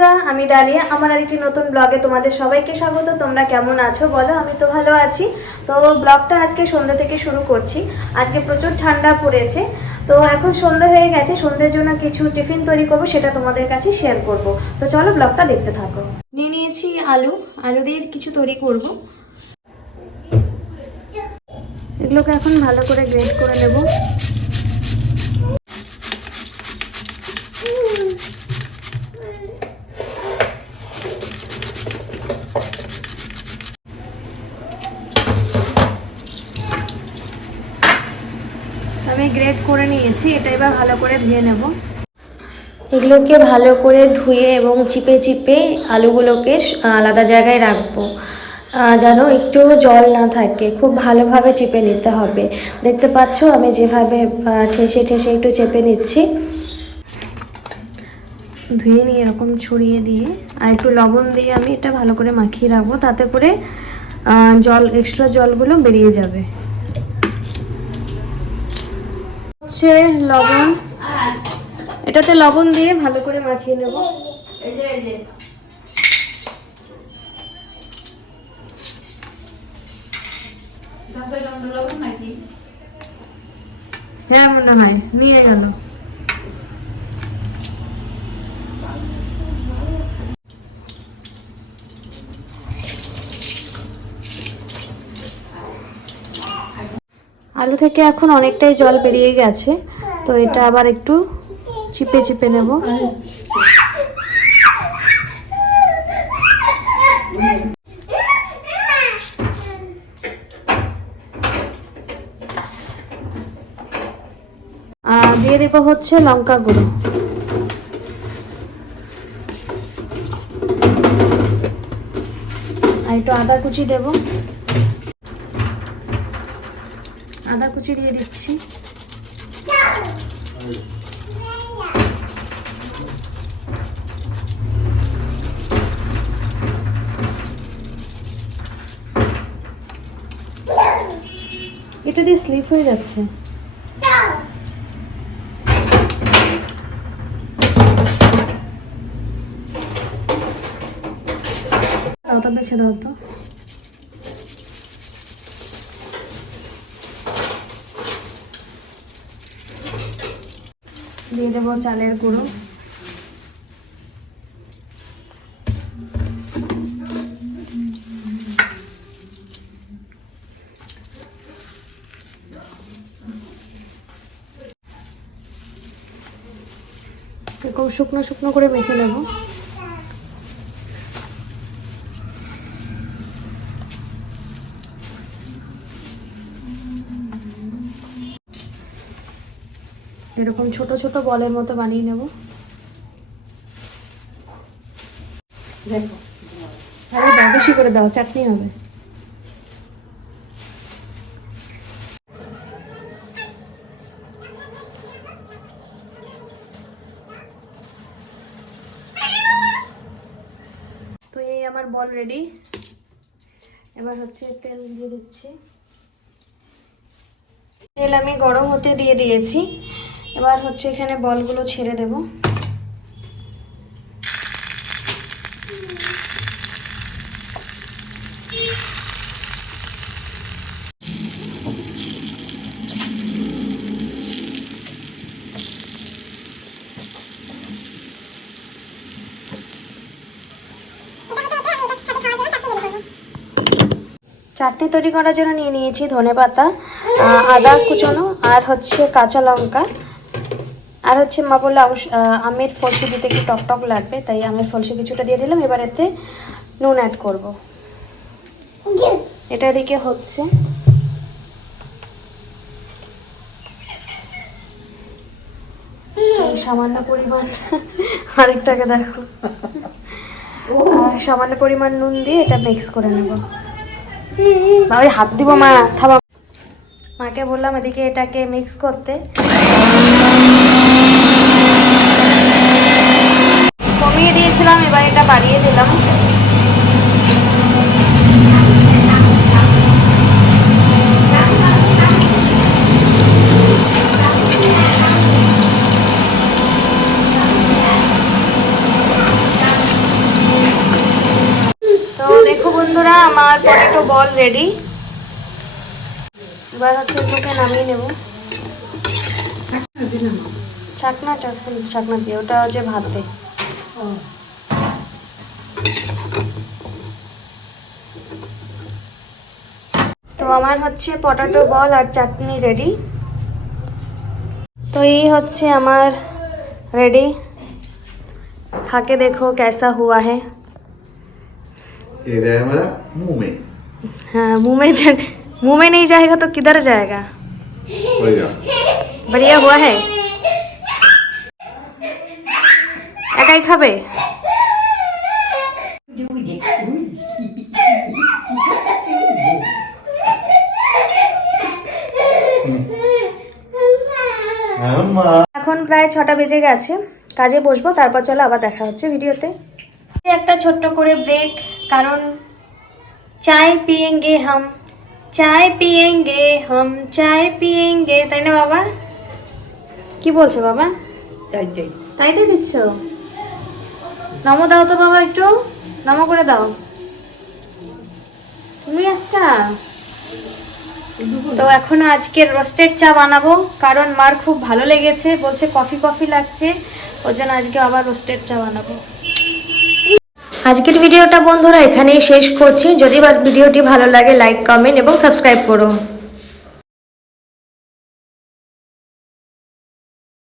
বন্ধুরা, আমি ডালিয়া, আমার আর আরেকটি নতুন ব্লগে তোমাদের সবাইকে স্বাগত। তোমরা কেমন আছো বলো? আমি তো ভালো আছি। তো ব্লগটা আজকে সন্ধ্যা থেকে শুরু করছি। আজকে প্রচুর ঠান্ডা পড়েছে। তো এখন সন্ধ্যা হয়ে গেছে। সন্ধ্যের জন্য কিছু টিফিন তৈরি করব, সেটা তোমাদের কাছে শেয়ার করব। তো চলো ব্লগটা দেখতে থাকো। নিয়ে নিয়েছি আলু। আলু দিয়ে কিছু তৈরি করব। এগুলোকে এখন ভালো করে গ্রেড করে নেব। আমি গ্রেড করে নিয়েছি এটা এবার ভালো করে ধুয়ে নেব। এগুলোকে ভালো করে ধুয়ে এবং চিপে চিপে আলুগুলোকে আলাদা জায়গায় রাখব। যেন একটু জল না থাকে খুব ভালোভাবে চেপে নিতে হবে। দেখতে পাচ্ছো আমি যেভাবে ঠেসে ঠেসে একটু চেপে নিচ্ছি। ধুয়ে নিয়ে এরকম ছড়িয়ে দিয়ে আর একটু লবণ দিয়ে আমি এটা ভালো করে মাখিয়ে রাখব তাতে করে জল এক্সট্রা জলগুলো বেরিয়ে যাবে। হচ্ছে লবণ। এটাতে লবণ দিয়ে ভালো করে মাখিয়ে নেব। হ্যাঁ মনে হয়। নিয়ে গেল। আলু থেকে এখন অনেকটাই জল বেরিয়ে গেছে, তো এটা আবার একটু চিপে চিপে নেব। আর দিয়ে দেব হচ্ছে লঙ্কা গুঁড়ো। আর একটু আদা কুচি দেবো। আদা কুচি দিয়ে দিচ্ছি। এটা দিয়ে স্লিপ হয়ে যাচ্ছে। দাও তো বেছে দাও তো। দিয়ে দেবো চালের গুঁড়ো। এরকম শুকনো শুকনো করে মেখে নেব। এরকম ছোট ছোট বলের মতো বানিয়ে নেব। দেখো করে দাও, চাটনি হবে। তো এই আমার বল রেডি এবার হচ্ছে তেল দিয়ে দিচ্ছি। তেল আমি গরম হতে দিয়ে দিয়েছি। এবার হচ্ছে এখানে বলগুলো ছেড়ে দেব। চাটনি তৈরি করার জন্য নিয়ে নিয়েছি ধনে পাতা আদা কুচনো আর হচ্ছে কাঁচা লঙ্কা। আর হচ্ছে মা বলল আমের ফলসি দিতে একটু টক টক লাগবে, তাই আমের ফলসি কিছুটা দিয়ে দিলাম, এবার এতে নুন অ্যাড করব। এটা এদিকে হচ্ছে। সামান্য পরিমাণ আরেকটাকে দেখো। সামান্য পরিমাণ নুন দিয়ে এটা মিক্স করে নেব। ওই হাত দিব, মা, থামা। মাকে বললাম এদিকে এটাকে মিক্স করতে। কমিয়ে দিয়েছিলাম, এবার এটা বাড়িয়ে দিলাম। বন্ধুরা, আমার পটেটো বল রেডি এবার হচ্ছে এগুলোকে নামিয়ে নেব। চাকনা চাকনা দিয়ে, ওটা হচ্ছে ভাতে। তো আমার হচ্ছে পটাটো বল আর চাটনি রেডি তো এই হচ্ছে আমার रेडी खा के देखो कैसा हुआ है ये गया हमारा मुंह में हाँ मुंह में जा, मुंह में नहीं जाएगा तो किधर जाएगा बढ़िया बढ़िया हुआ है একাই খাবে? এখন প্রায় ছটা বেজে গেছে। কাজে বসবো তারপর চলো আবার দেখা হচ্ছে ভিডিওতে। একটা ছোট্ট করে ব্রেক কারণ চায় পিয়েঙ্গে হাম চায় পিয়েঙ্গে হাম চায় পিয়েঙ্গে। তাই না বাবা? কি বলছো বাবা? তাই তাই। তাই দিচ্ছ? নমো দাও তো বাবা একটু। নমো করে দাও। তুমি একটা। তো এখন আজকে রোস্টেড চা বানাবো, কারণ মার খুব ভালো লেগেছে, বলছে কফি কফি লাগছে ওই জন্য আজকে আবার রোস্টেড চা বানাবো। আজকের ভিডিওটা বন্ধুরা এখানেই শেষ করছি। যদি ভিডিওটি ভালো লাগে লাইক কমেন্ট এবং সাবস্ক্রাইব করো।